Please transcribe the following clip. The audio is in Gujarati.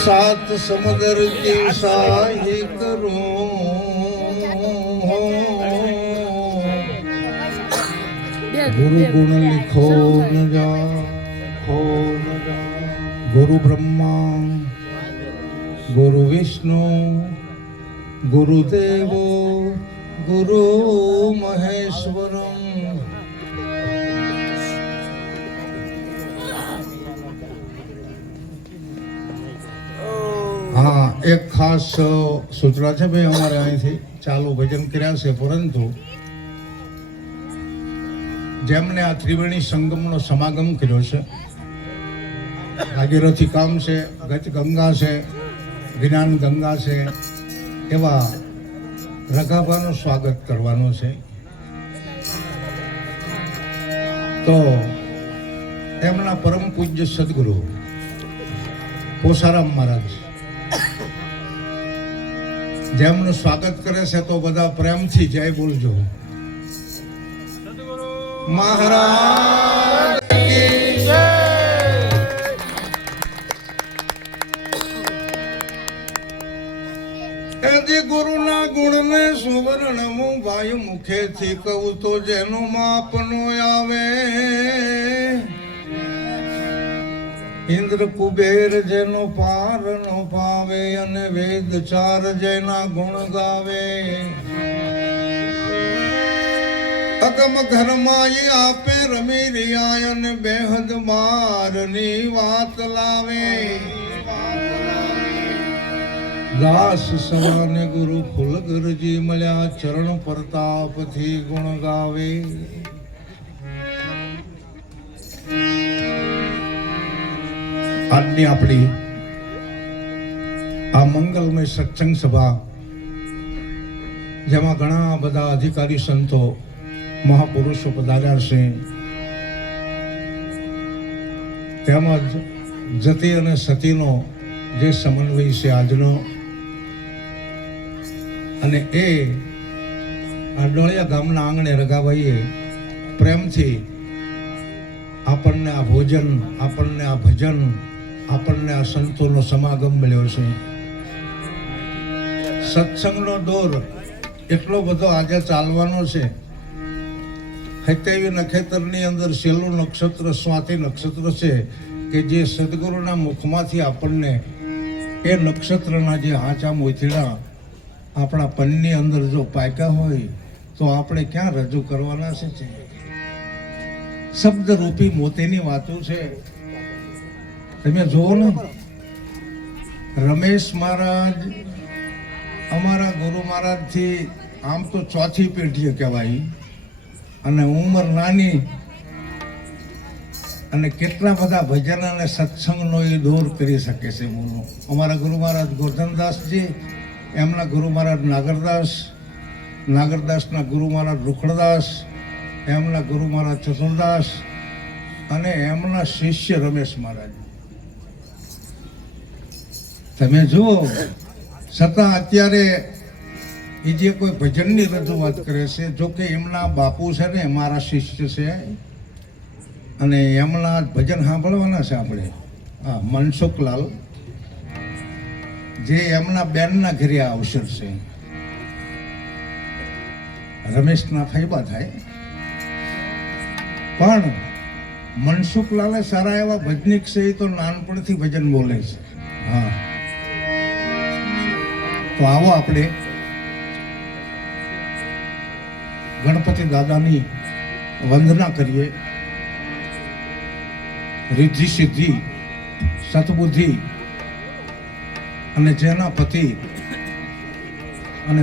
सात समुद्र की साही करूं, गुरु गुण लिखो न जा, गुरु ब्रह्मा गुरु विष्णु गुरुदेवो गुरु महेश्वरम। हाँ, एक खास सूचना है भाई, हमारे અહીં થી ચાલુ ભજન કર્યા છે, પરંતુ જેમને આ ત્રિવેણી સંગમનો સમાગમ કર્યો છે, ભાગીરથી કામ છે, ગત ગંગા છે, જ્ઞાન ગંગા છે, એવા રઘાભાનું સ્વાગત કરવાનું છે. તો એમના પરમ પૂજ્ય સદગુરુ પોસારામ મહારાજ જેમનું સ્વાગત કરે છે, તો બધા પ્રેમથી જય બોલજો. મહારાજ કી જય. એથી ગુરુના ગુણને સુવર્ણ હું ભાઈ મુખેથી કહું તો જેનું માપ નો આવે. ઇન્દ્ર કુબેર જેનો પાર નો પાવે, અને વેદ ચાર જેના ગુણ ગાવે. અગમ ઘરમાઈ આપે રમી રહ્યા, અને બેહદ મારની વાત લાવે. દાસ સવાને ગુરુ ફુલગરજી મળ્યા, ચરણ પ્રતાપથી ગુણ ગાવે. આજની આપણી આ મંગલમય સત્સંગ સભા, જેમાં ઘણા બધા અધિકારી સંતો મહાપુરુષો પધાર્યા છે, તેમજ જતી અને સતીનો જે સમન્વય છે આજનો, અને એ આ ડોળિયા ગામના આંગણે રઘાભાઈએ પ્રેમથી આપણને આ ભોજન, આપણને આ ભજન, આપણને આ સંતોનો સમાગમ મળ્યો છે. સત્સંગનો દોર એટલો બધો આજે ચાલવાનો છે. હૈતેવી નક્ષત્રની અંદર છેલ્લું નક્ષત્ર સ્વાતિ નક્ષત્ર છે, કે જે સદગુરુના મુખમાંથી આપણને એ નક્ષત્રના જે આંચા મોતીડા આપણા પનની અંદર જો પાક્યા હોય, તો આપણે ક્યાં રજૂ કરવાના છે? શબ્દ રૂપી મોતીની વાતો છે. તમે જુઓ ને, રમેશ મહારાજ અમારા ગુરુ મહારાજથી આમ તો ચોથી પેઢીએ કહેવાય, અને ઉંમર નાની, અને કેટલા બધા ભજન અને સત્સંગનો એ દોર કરી શકે છે. બોલો, અમારા ગુરુ મહારાજ ગોરધનદાસજી, એમના ગુરુ મહારાજ નાગરદાસ, નાગરદાસના ગુરુ મહારાજ રૂખડદાસ, એમના ગુરુ મહારાજ ચતુરદાસ, અને એમના શિષ્ય રમેશ મહારાજ. તમે જુઓ, છતાં અત્યારે એ જે કોઈ ભજનની રજૂઆત કરે છે, જો કે એમના બાપુ છે ને મારા શિષ્ય છે, અને એમના ભજન સાંભળવાના છે આપણે. હા, મનસુખલાલ, જે એમના બેનના ઘરે આ અવસર છે. રમેશના ફૈબા થાય, પણ મનસુખલાલે સારા એવા ભજનિક છે, એ તો નાનપણથી ભજન બોલે છે. હા, તો આવો આપણે ગણપતિ દાદાની વંદના કરીએ. રિદ્ધિ સિદ્ધિ સતબુદ્ધિ અને જેના પતિ અને